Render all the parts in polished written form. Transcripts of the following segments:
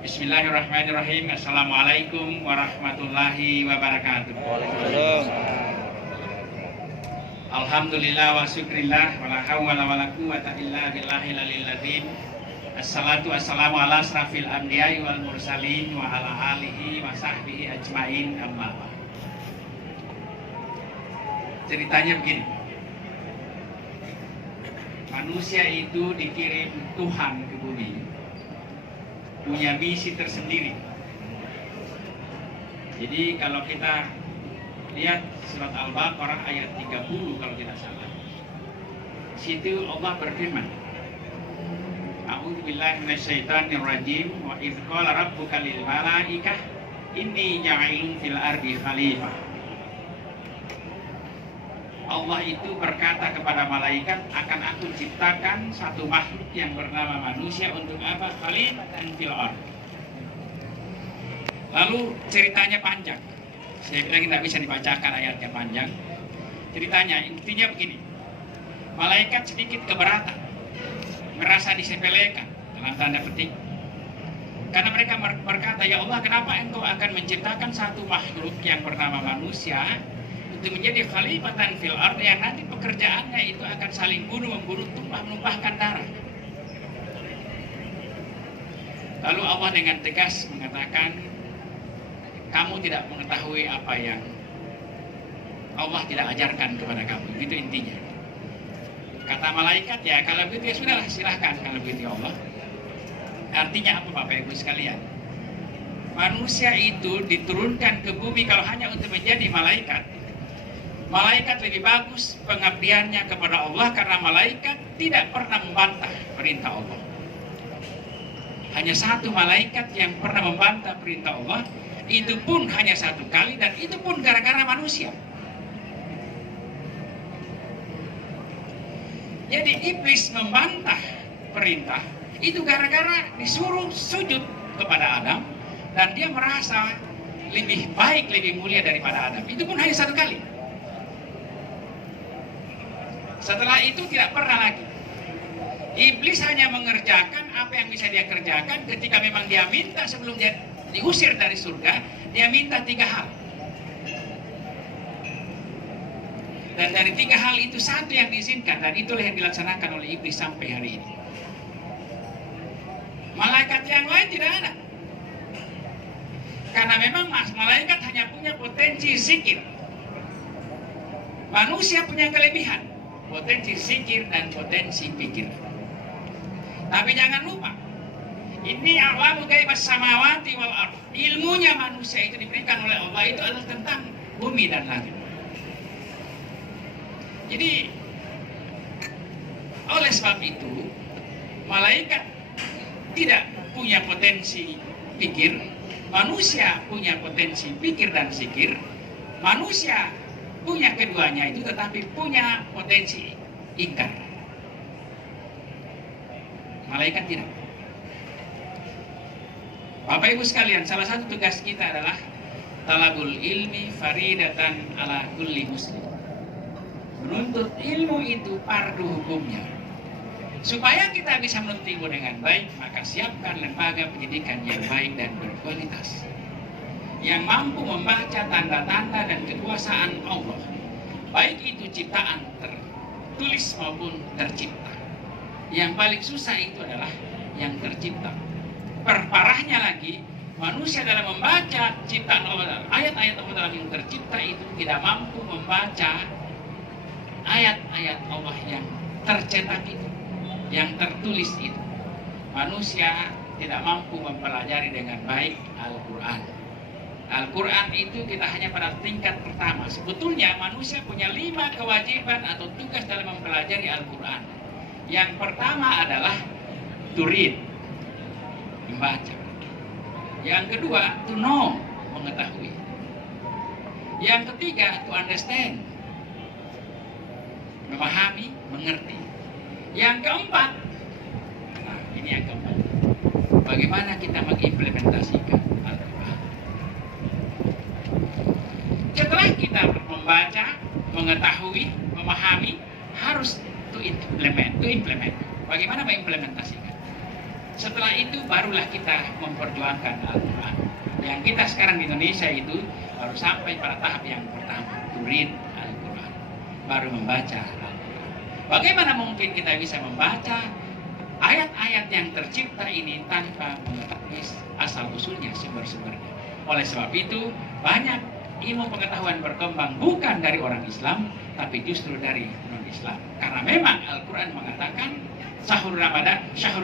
Bismillahirrahmanirrahim. Assalamualaikum warahmatullahi wabarakatuh. Alhamdulillah wa syukrillah wa la hawla wa la quwwata illa billahil aliyil azim. Assalatu wassalamu ala asrafil anbiya'i wal mursalin wa ala alihi wa sahbihi ajmain, amma ba'd. Ceritanya begini. Manusia itu dikirim Tuhan ke bumi, punya misi tersendiri. Jadi kalau kita lihat surat Al-Baqarah ayat 30 kalau tidak salah, situ Allah berfirman, A'udzubillahi minasyaitonirrajim, wa idz qala rabbuka lil malaikah inni ja'ilun fil ardi khalifah. Allah itu berkata kepada malaikat, akan aku ciptakan satu makhluk yang bernama manusia untuk apa? Khalifatan fil ard. Lalu ceritanya panjang. Saya bilang tidak bisa dibacakan ayatnya panjang. Ceritanya intinya begini. Malaikat sedikit keberatan, merasa disepelekan dalam tanda petik. Karena mereka berkata, ya Allah, kenapa engkau akan menciptakan satu makhluk yang bernama manusia untuk menjadi khalifatan fil ard yang nanti pekerjaannya itu akan saling bunuh-membunuh, menumpahkan darah. Lalu Allah dengan tegas mengatakan, kamu tidak mengetahui apa yang Allah tidak ajarkan kepada kamu. Itu intinya. Kata malaikat, ya kalau begitu ya sudahlah, silahkan kalau begitu ya Allah. Artinya apa Bapak Ibu sekalian? Manusia itu diturunkan ke bumi kalau hanya untuk menjadi malaikat. Malaikat lebih bagus pengabdiannya kepada Allah karena malaikat tidak pernah membantah perintah Allah. Hanya satu malaikat yang pernah membantah perintah Allah, itu pun hanya satu kali, dan itu pun gara-gara manusia. Jadi iblis membantah perintah itu gara-gara disuruh sujud kepada Adam, dan dia merasa lebih baik, lebih mulia daripada Adam. Itu pun hanya satu kali. Setelah itu tidak pernah lagi. Iblis hanya mengerjakan apa yang bisa dia kerjakan ketika memang dia minta. Sebelum dia diusir dari surga, dia minta 3 hal. Dan dari 3 hal itu satu yang diizinkan, dan itulah yang dilaksanakan oleh iblis sampai hari ini. Malaikat yang lain tidak ada. Karena memang malaikat hanya punya potensi zikir. Manusia punya kelebihan, potensi zikir dan potensi pikir. Tapi jangan lupa, ini a'lamu ghaibas samawati wal ardh. Ilmunya manusia itu diberikan oleh Allah itu adalah tentang bumi dan langit. Jadi oleh sebab itu malaikat tidak punya potensi pikir, manusia punya potensi pikir dan zikir. Manusia punya keduanya itu, tetapi punya potensi ingkar. Malaikat tidak. Bapak Ibu sekalian, salah satu tugas kita adalah talabul ilmi faridatan ala kulli muslim. Menuntut ilmu itu fardu hukumnya. Supaya kita bisa menuntut ilmu dengan baik, maka siapkan lembaga pendidikan yang baik dan berkualitas, yang mampu membaca tanda-tanda dan kekuasaan Allah, baik itu ciptaan tertulis maupun tercipta. Yang paling susah itu adalah yang tercipta. Perparahnya lagi, manusia dalam membaca ciptaan Allah, ayat-ayat Allah dalam yang tercipta itu tidak mampu membaca ayat-ayat Allah yang tercetak itu, yang tertulis itu. Manusia tidak mampu mempelajari dengan baik Al-Quran. Al-Quran itu kita hanya pada tingkat pertama. Sebetulnya manusia punya 5 kewajiban atau tugas dalam mempelajari Al-Quran. Yang pertama adalah to read, membaca. Yang kedua, to know, mengetahui. Yang ketiga, to understand, memahami, mengerti. Yang keempat, nah ini yang keempat, bagaimana kita mengimplementasikan Al-Quran. Setelah kita membaca, mengetahui, memahami, harus to implement. Bagaimana mengimplementasikan? Setelah itu barulah kita memperjuangkan Al-Quran. Yang kita sekarang di Indonesia itu baru sampai pada tahap yang pertama, to read Al-Quran, baru membaca Al-Quran. Bagaimana mungkin kita bisa membaca ayat-ayat yang tercipta ini tanpa mengetahui asal-usulnya, sumber-sumbernya? Oleh sebab itu, banyak ilmu pengetahuan berkembang bukan dari orang Islam, tapi justru dari non-Islam. Karena memang Al-Quran mengatakan, Syahrul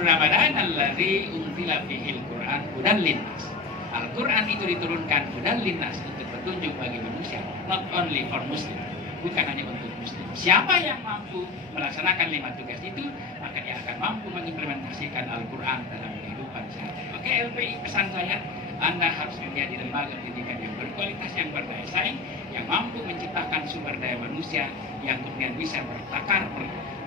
Ramadan alladzi unzila fihil Quran hudan linnas. Al-Quran itu diturunkan hudan linnas, untuk petunjuk bagi manusia, not only for Muslim, bukan hanya untuk Muslim. Siapa yang mampu melaksanakan 5 tugas itu, maka dia akan mampu mengimplementasikan Al-Quran dalam kehidupan sehari-hari. Oke, LPI, pesan saya, Anda harus menjadi lembaga pendidikan yang berkualitas, yang berdaya saing, yang mampu menciptakan sumber daya manusia yang kemudian bisa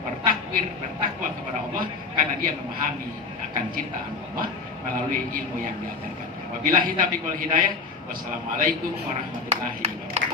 bertakwir, bertakwa kepada Allah, karena dia memahami akan ciptaan Allah melalui ilmu yang diajarkan. Wabillahi taufiq wal hidayah. Wassalamualaikum warahmatullahi wabarakatuh.